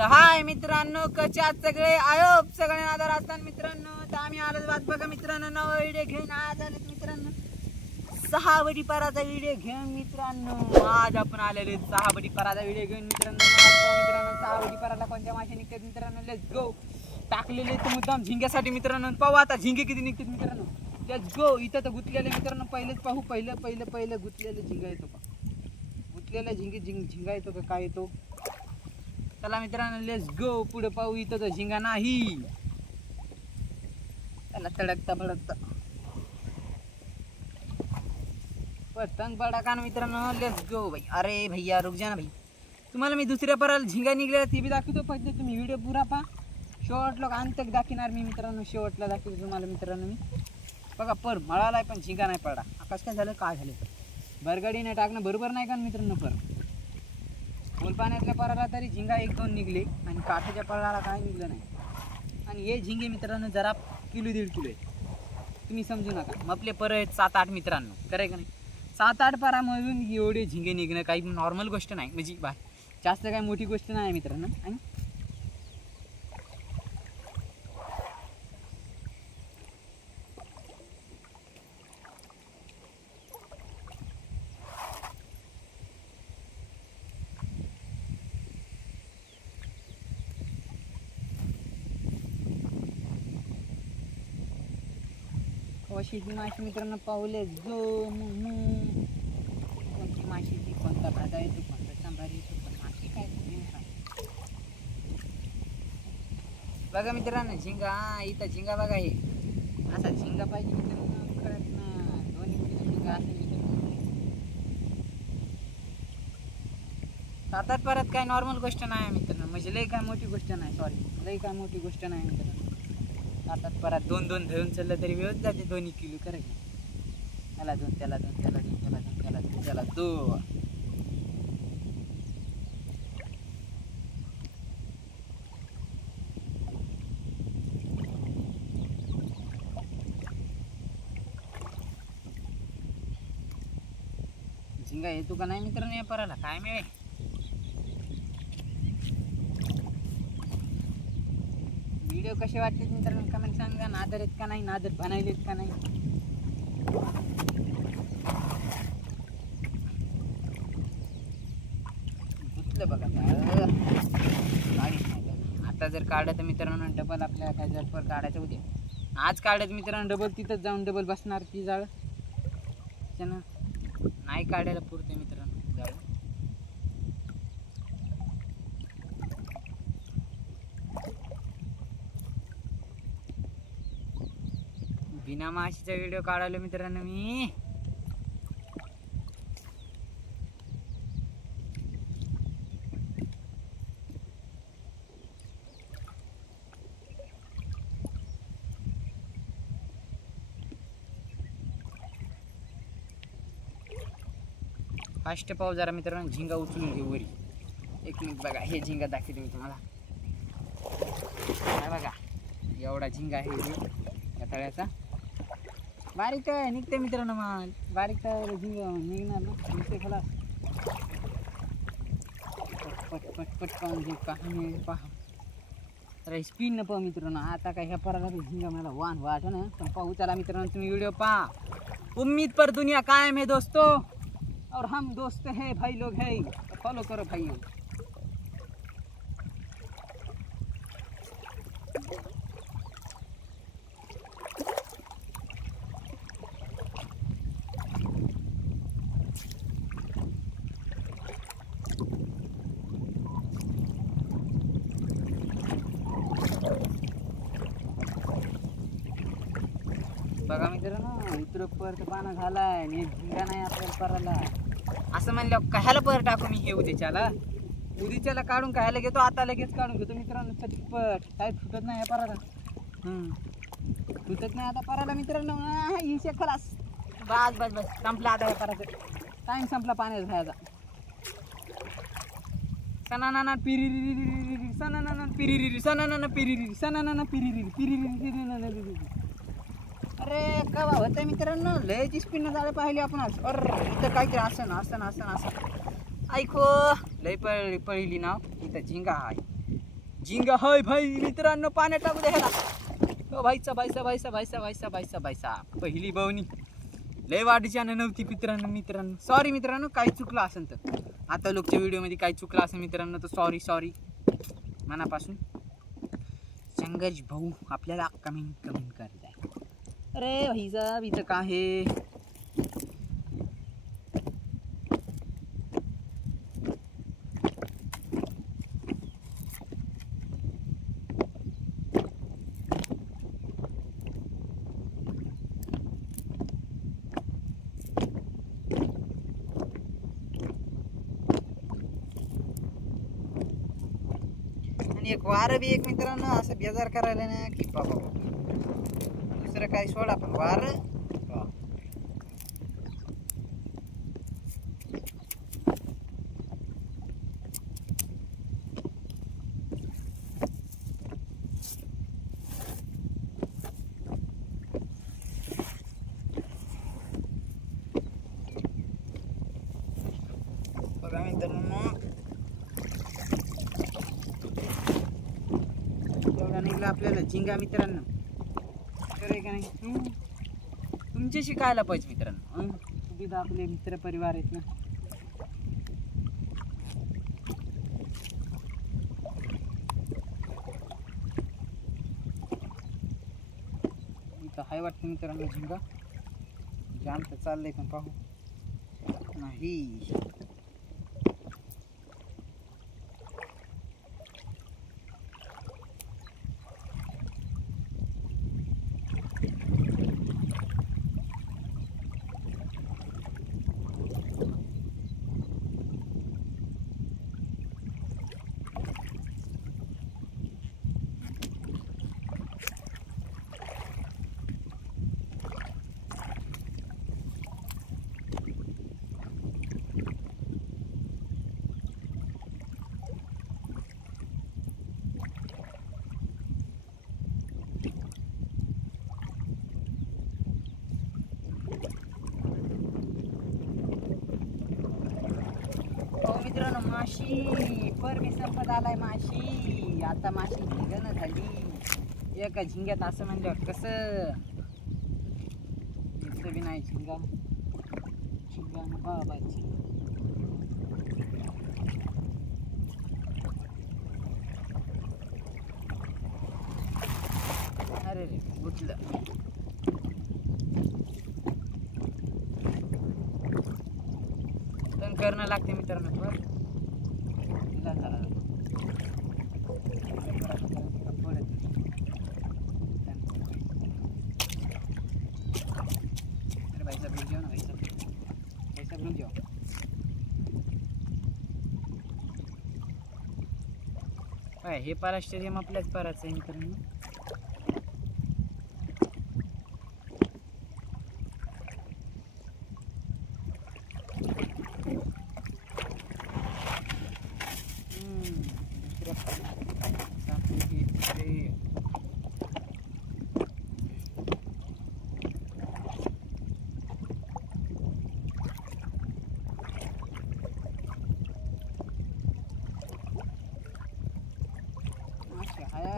तर हाय मित्रांनो, कसे आहात सगळे? आयोप सगळे आधार असतात मित्रांनो. तर आम्ही आलोच वाट बघा मित्रांनो, नवा व्हिडिओ घेऊन आज आलेत मित्रांनो. 6 वडी पाराचा व्हिडिओ घेऊन मित्रांनो. आज आपण आलेले 6 वडी पाराचा व्हिडिओ घेऊन मित्रांनो. मित्रांनो 6 वडी पाराला कोणत्या मासे निघतात मित्रांनो, लेट्स गो. टाकलेले तर मुद्दाम झिंग्यासाठी मित्रांनो. पाहू आता झिंगे किती निघतात मित्रांनो. Let's go. इथं तर गुतलेले मित्रांनो पहिलेच पाहू. पहिलं गुतलेले झिंगा येतो का? गुतलेला झिंगा येतो का काय येतो? चला मित्रांनो लेट्स गो. पुढे पाहू. इथं तर झिंगा नाही. त्याला तडकता भडकता पतंग पडा मित्रांनो. लेट्स गो भाई. अरे भैया रुक जा ना भाई. तुम्हाला मी दुसऱ्या पराला झिंगा निघलेला ती बी दाखवतो. पहिले तुम्ही व्हिडिओ पुरा पहा. शेवटला अंतक दाखवणार मी मित्रांनो. शेवटला दाखवतो तुम्हाला मित्रांनो मी. बघा पर मळालाय पण झिंगा नाही पडला. आकाश काय झालं काय झालं? बरगडीने टाकणं बरोबर नाही का मित्रांनो? पर खोल पाण्यातल्या पराला तरी झिंगा 1-2 निघले आणि काठाच्या पराला काय निघलं नाही. आणि हे झिंगे मित्रांनो जरा किलो 1.5 किलो आहे. तुम्ही समजू नका. मग आपले पर आहेत 7-8 मित्रांनो. करे का नाही? 7-8 परामधून एवढे झिंगे निघणं काही नॉर्मल गोष्ट नाही. म्हणजे जास्त काही मोठी गोष्ट नाही मित्रांनो. आणि अशी ही माशी मित्रांनो पावले जो कोणती माशी ती कोणता भागा येतो कोणता सांभार येतो पण माशी काय बघा मित्रांनो. झिंगा इथं झिंगा बघा. हे असा झिंगा पाहिजे मित्रांनो. कळत ना 2 किलो झिंगा असेल मित्रांनो. 7-8 परत काय नॉर्मल गोष्ट नाही मित्रांनो. म्हणजे लई काय मोठी गोष्ट नाही. सॉरी लई काय मोठी गोष्ट नाही मित्रांनो. 7-8 परत 2-2 धरून चाललं तरी व्यवस्थित जाते. 2 किलो करायचं. त्याला 2 त्याला 2 त्याला 2 त्याला 2 त्याला 2 त्याला 2. झिंगा येतो का नाही मित्रांनो या पराला काय मिळे. व्हिडिओ कसे वाटले मित्रांनो कमेंट सांगा. नादर आहेत का नाही, नादर बनायलेत का नाही. धुतलं बघा आता जर काढलं तर मित्रांनो डबल आपल्याला काय जर पर काढायचं उद्या. आज काढत मित्रांनो डबल तिथंच जाऊन डबल बसणार ती जाळ. त्यानं नाही काढायला पुरते मित्रांनो जाळ. बिना माशीचा व्हिडिओ काढायला मित्रांनो मी. फास्ट पाहू जरा मित्रांनो. झिंगा उचलून घेऊ वरी. 1 मिनिट बघा. हे झिंगा दाखवते मी तुम्हाला. काय बघा एवढा झिंगा आहे तळ्याचा. बारीक आहे निघते मित्रांनो. माल बारीक तर झिंगा निघणार ना. निघते खलास. पट पट पट पाहून घे कहाणी पहा. तर स्पीड न पाहू मित्रांनो. आता काय ह्या पराला झिंगा मला वाट ना. पण पाहू चला मित्रांनो तुम्ही व्हिडिओ पहा. उम्मीद पर दुनिया कायम है दोस्तों और हम दोस्त हैं भाई लोग हैं. फॉलो करो भाइयों. बघा मित्रांनो इतर परत पानं झालाय. झिंगा नाही आपल्याला पराला. असं म्हणलं कशाला पर टाकू मी हे उद्याच्याला काढून कशाला घेतो. आता लगेच काढून घेतो मित्रांनो. चटपट काय फुटत नाही या पराला. फुटत नाही आता पराला मित्रांनो. हिशे खलास. बस बस बस संपला आता या पराचा टाइम संपला पाण्यात खायचा. सनाना पिरिरी सनाना पिरिरी सनाना पिरिरी सनाना पिरिरी पिरिरी. अरे कवा होतं मित्रांनो. लयची स्पिन झालं पाहिली आपण. अरे इथं काहीतरी असं ऐको लय पळली नाव. इथं झिंगा आहे. झिंगा हाय भाई मित्रांनो, पाण्यात टाकू द्या ह्याला. ओ भाईचा भाईचा भाईचा भाईचा भाईचा भाईचा भाईचा पहिली बवणी लय वाढीच्यानं नव्हती मित्रांनो. सॉरी मित्रांनो, काही चुकलं असेल तर. आता लोकच्या व्हिडिओमध्ये काही चुकलं असेल मित्रांनो तर सॉरी मनापासून. संघर्ष भाऊ आपल्याला कमेंट करत आहे. अरे भाईचा का आहे. आणि एक वार बी एक मित्रांनो असं बेजार करायला ना की बाबा दुसरं काही सोडा पण वार. बघा मित्रांनो निघला आपल्याला झिंगा मित्रांनो. खरं का नाही, तुमचे शिकायला पाहिजे मित्रांनो. तुम्ही तर आपले मित्र परिवार आहेत ना. इथं हाय वाटतं मित्रांनो झिंगा. जाम तर चाललंय पण पाहू नाही. मित्रांनो माशी परमी संपत आलाय. माशी आता माशी झिंगण झाली एका झिंग्यात. असं म्हणल्यावर कसं बी नाही झिंगा बाबाची. अरे रे उठलं. करणं लागते मित्रांनो. हे पारा स्टेडियम आपल्याच पाराचं आहे मित्रांनो.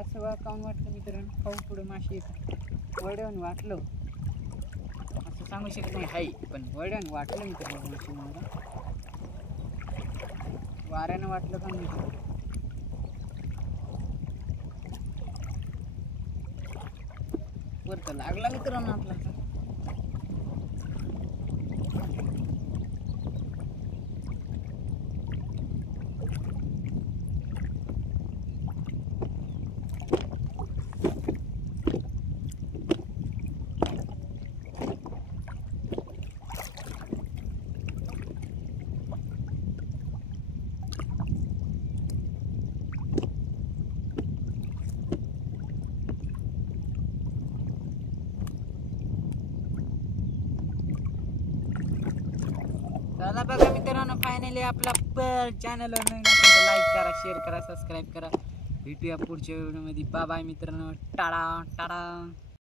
असं काऊन वाटलं मित्रांनो. खाऊ पुढे माशी वड्यावर वाटलं असं सांगू शकत नाही. हाय पण वड्यावर वाटलं मित्रांनो. माशी मला वाऱ्यानं वाटलं का मित्रांनो. वरतं लागला मित्रांनो आपला. चला बघा मित्रांनो फायनली आपला चॅनल लाईक करा, शेअर करा, सबस्क्राईब करा. भेटूया पुढच्या व्हिडिओमध्ये. बाय बाय मित्रांनो. टाळा टाळा.